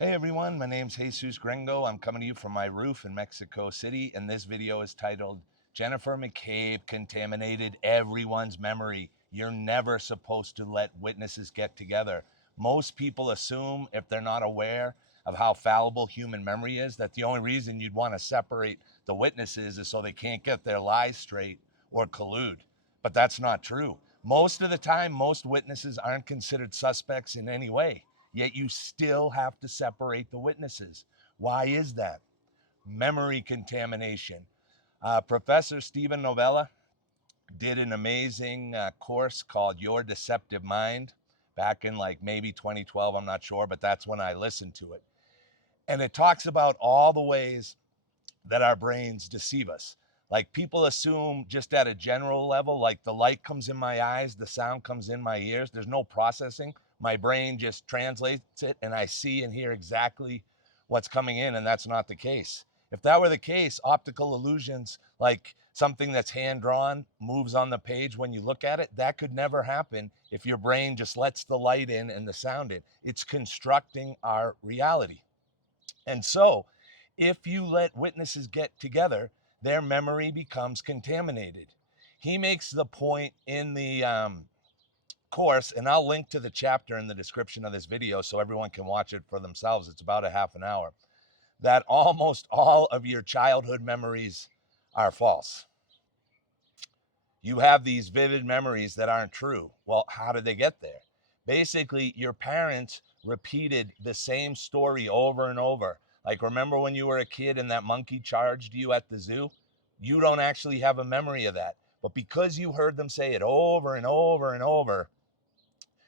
Hey everyone, my name's Jesus Gringo. I'm coming to you from my roof in Mexico City, and this video is titled Jennifer McCabe Contaminated Everyone's Memory. You're never supposed to let witnesses get together. Most people assume, if they're not aware of how fallible human memory is, that the only reason you'd want to separate the witnesses is so they can't get their lies straight or collude. But that's not true. Most of the time, most witnesses aren't considered suspects in any way. Yet you still have to separate the witnesses. Why is that? Memory contamination. Professor Stephen Novella did an amazing course called Your Deceptive Mind back in like maybe 2012, I'm not sure, but that's when I listened to it. And it talks about all the ways that our brains deceive us. Like people assume just at a general level, like the light comes in my eyes, the sound comes in my ears, there's no processing. My brain just translates it and I see and hear exactly what's coming in, and that's not the case. If that were the case, optical illusions, like something that's hand drawn moves on the page when you look at it, that could never happen if your brain just lets the light in and the sound in. It's constructing our reality. And so, if you let witnesses get together, their memory becomes contaminated. He makes the point in the course, and I'll link to the chapter in the description of this video so everyone can watch it for themselves. It's about a half an hour. That almost all of your childhood memories are false. You have these vivid memories that aren't true. Well, how did they get there? Basically, your parents repeated the same story over and over. Like, remember when you were a kid and that monkey charged you at the zoo? You don't actually have a memory of that. But because you heard them say it over and over and over,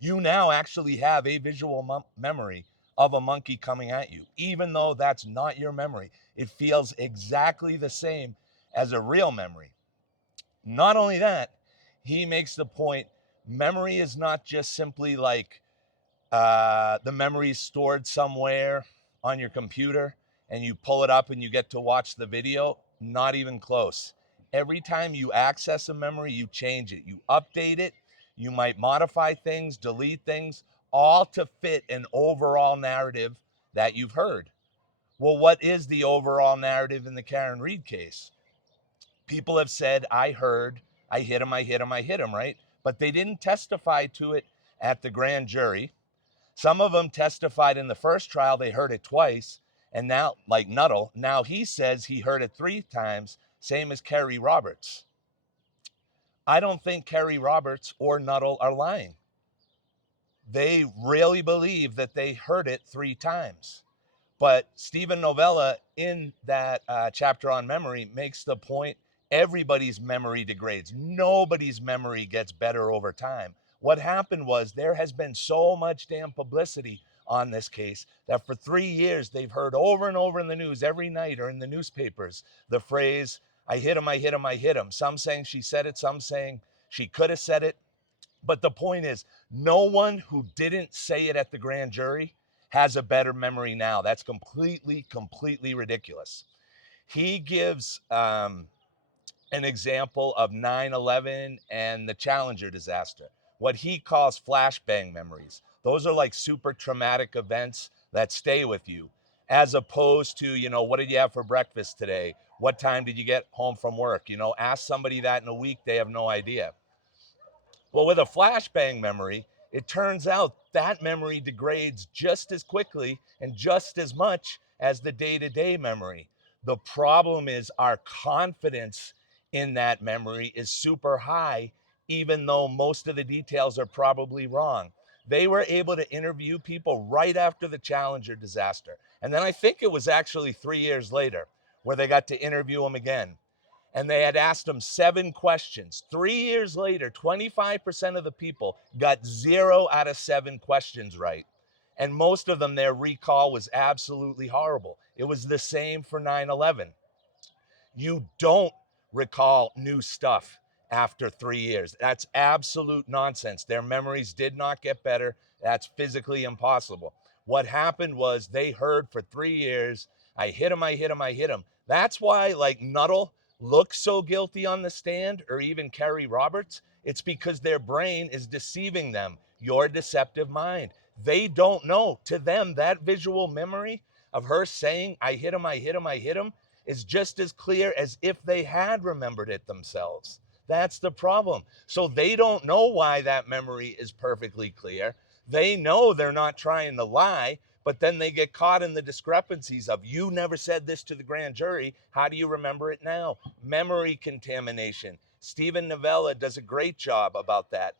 you now actually have a visual memory of a monkey coming at you. Even though that's not your memory, it feels exactly the same as a real memory. Not only that, he makes the point memory is not just simply like the memory is stored somewhere on your computer and you pull it up and you get to watch the video. Not even close. Every time you access a memory, you change it, you update it, you might modify things, delete things, all to fit an overall narrative that you've heard. Well, what is the overall narrative in the Karen Reed case? People have said, I heard, I hit him, I hit him, I hit him, right? But they didn't testify to it at the grand jury. Some of them testified in the first trial, they heard it twice. And now, like Nuttall, now he says he heard it 3 times, same as Kerry Roberts. I don't think Kerry Roberts or Nuttall are lying. They really believe that they heard it 3 times. But Stephen Novella, in that chapter on memory, makes the point everybody's memory degrades. Nobody's memory gets better over time. What happened was there has been so much damn publicity on this case that for 3 years they've heard over and over in the news every night or in the newspapers the phrase, I hit him, I hit him, I hit him. Some saying she said it, some saying she could have said it. But the point is, no one who didn't say it at the grand jury has a better memory now. That's completely ridiculous. He gives an example of 9/11 and the Challenger disaster, what he calls flashbang memories. Those are like super traumatic events that stay with you, as opposed to, what did you have for breakfast today? What time did you get home from work? Ask somebody that in a week, they have no idea. Well, with a flashbang memory, it turns out that memory degrades just as quickly and just as much as the day-to-day memory. The problem is our confidence in that memory is super high, even though most of the details are probably wrong. They were able to interview people right after the Challenger disaster. And then I think it was actually 3 years later where they got to interview them again. And they had asked him 7 questions. 3 years later, 25% of the people got 0 out of 7 questions right. And most of them, their recall was absolutely horrible. It was the same for 9/11. You don't recall new stuff after 3 years. That's absolute nonsense. Their memories did not get better. That's physically impossible. What happened was they heard for 3 years, I hit him, I hit him, I hit him. That's why, like, Nuttall looks so guilty on the stand, or even Kerry Roberts. It's because their brain is deceiving them. Your deceptive mind. They don't know. To them, that visual memory of her saying, I hit him, I hit him, I hit him, is just as clear as if they had remembered it themselves. That's the problem. So they don't know why that memory is perfectly clear. They know they're not trying to lie, but then they get caught in the discrepancies of, you never said this to the grand jury. How do you remember it now? Memory contamination. Stephen Novella does a great job about that.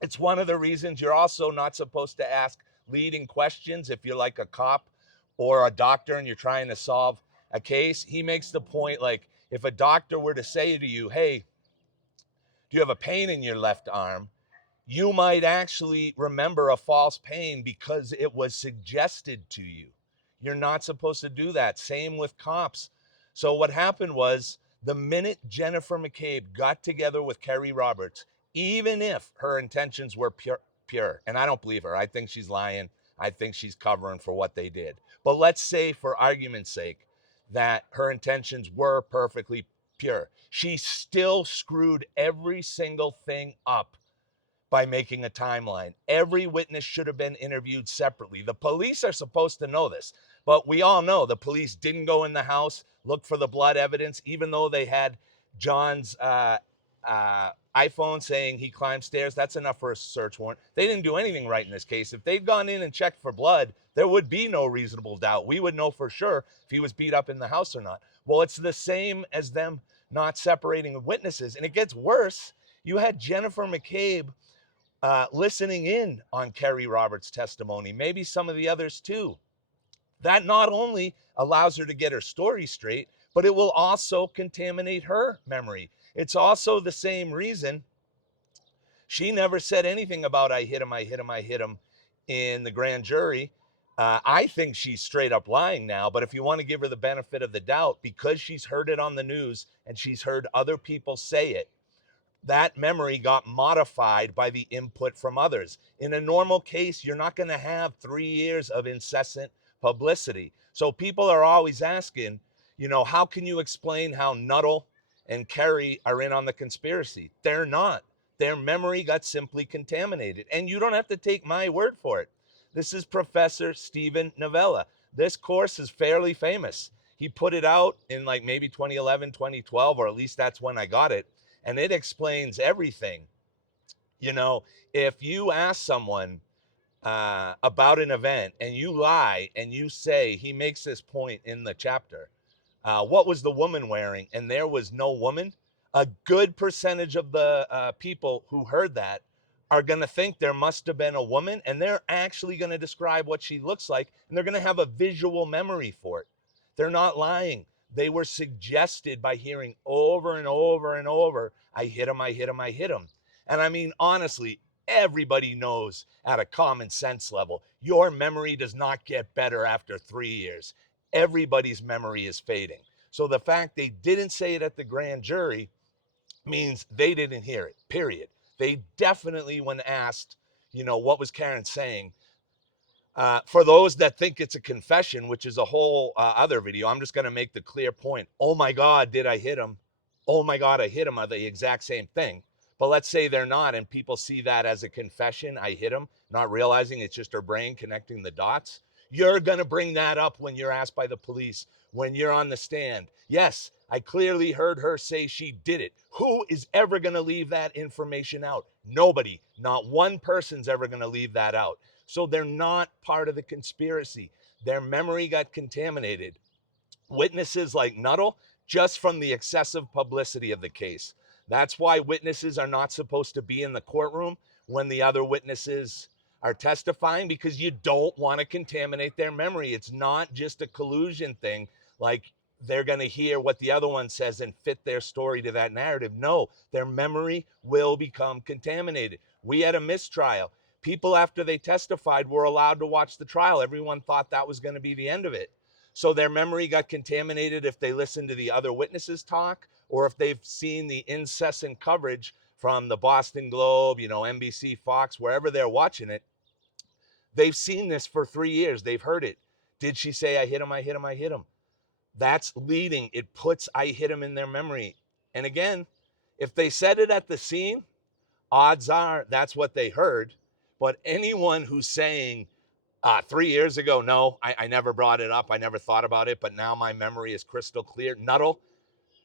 It's one of the reasons you're also not supposed to ask leading questions if you're like a cop or a doctor and you're trying to solve a case. He makes the point, like, if a doctor were to say to you, hey, do you have a pain in your left arm? You might actually remember a false pain because it was suggested to you. You're not supposed to do that. Same with cops. So what happened was, the minute Jennifer McCabe got together with Kerry Roberts, even if her intentions were pure, and I don't believe her, I think she's lying, I think she's covering for what they did. But let's say, for argument's sake, that her intentions were perfectly pure. She still screwed every single thing up by making a timeline. Every witness should have been interviewed separately. The police are supposed to know this, but we all know the police didn't go in the house, look for the blood evidence, even though they had John's iPhone saying he climbed stairs. That's enough for a search warrant. They didn't do anything right in this case. If they'd gone in and checked for blood, there would be no reasonable doubt. We would know for sure if he was beat up in the house or not. Well, it's the same as them not separating witnesses. And it gets worse. You had Jennifer McCabe listening in on Kerry Roberts' testimony, maybe some of the others too. That not only allows her to get her story straight, but it will also contaminate her memory. It's also the same reason she never said anything about I hit him, I hit him, I hit him in the grand jury. I think she's straight up lying now, but if you want to give her the benefit of the doubt, because she's heard it on the news and she's heard other people say it, that memory got modified by the input from others. In a normal case, you're not going to have 3 years of incessant publicity. So people are always asking, how can you explain how Nuttall and Kerry are in on the conspiracy? They're not. Their memory got simply contaminated. And you don't have to take my word for it. This is Professor Stephen Novella. This course is fairly famous. He put it out in like maybe 2011, 2012, or at least that's when I got it. And it explains everything. If you ask someone about an event and you lie and you say, he makes this point in the chapter, what was the woman wearing? And there was no woman. A good percentage of the people who heard that are going to think there must have been a woman, and they're actually going to describe what she looks like, and they're going to have a visual memory for it. They're not lying. They were suggested by hearing over and over and over, I hit him, I hit him, I hit him. And I mean, honestly, everybody knows at a common sense level, your memory does not get better after 3 years. Everybody's memory is fading. So the fact they didn't say it at the grand jury means they didn't hear it, period. They definitely, when asked, what was Karen saying? For those that think it's a confession, which is a whole other video, I'm just going to make the clear point. Oh my God, did I hit him? Oh my God, I hit him, are the exact same thing. But let's say they're not, and people see that as a confession, I hit him, not realizing it's just her brain connecting the dots. You're going to bring that up when you're asked by the police, when you're on the stand. Yes, I clearly heard her say she did it. Who is ever going to leave that information out? Nobody. Not one person's ever going to leave that out. So they're not part of the conspiracy. Their memory got contaminated. Witnesses like Nuttall, just from the excessive publicity of the case. That's why witnesses are not supposed to be in the courtroom when the other witnesses are testifying, because you don't want to contaminate their memory. It's not just a collusion thing, like they're going to hear what the other one says and fit their story to that narrative. No, their memory will become contaminated. We had a mistrial. People, after they testified, were allowed to watch the trial. Everyone thought that was going to be the end of it. So their memory got contaminated if they listened to the other witnesses talk, or if they've seen the incessant coverage from the Boston Globe, NBC, Fox, wherever they're watching it. They've seen this for 3 years. They've heard it. Did she say, I hit him, I hit him, I hit him? That's leading. It puts I hit him in their memory. And again, if they said it at the scene, odds are that's what they heard. But anyone who's saying 3 years ago, no, I never brought it up, I never thought about it, but now my memory is crystal clear. Nuttall,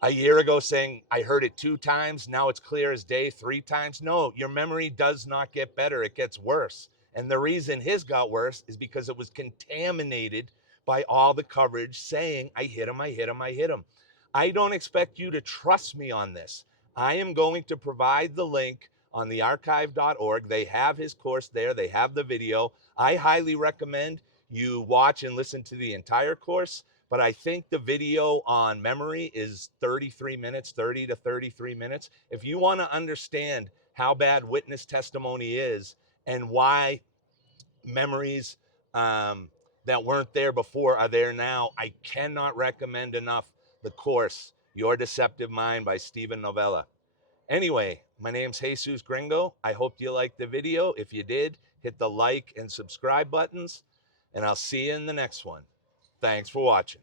a year ago saying I heard it 2 times, now it's clear as day 3 times. No, your memory does not get better, it gets worse. And the reason his got worse is because it was contaminated by all the coverage saying I hit him, I hit him, I hit him. I don't expect you to trust me on this. I am going to provide the link on the archive.org. They have his course there, they have the video. I highly recommend you watch and listen to the entire course. But I think the video on memory is 33 minutes, 30 to 33 minutes. If you want to understand how bad witness testimony is and why memories that weren't there before are there now, I cannot recommend enough the course, Your Deceptive Mind by Stephen Novella. Anyway, my name's Jesus Gringo. I hope you liked the video. If you did, hit the like and subscribe buttons, and I'll see you in the next one. Thanks for watching.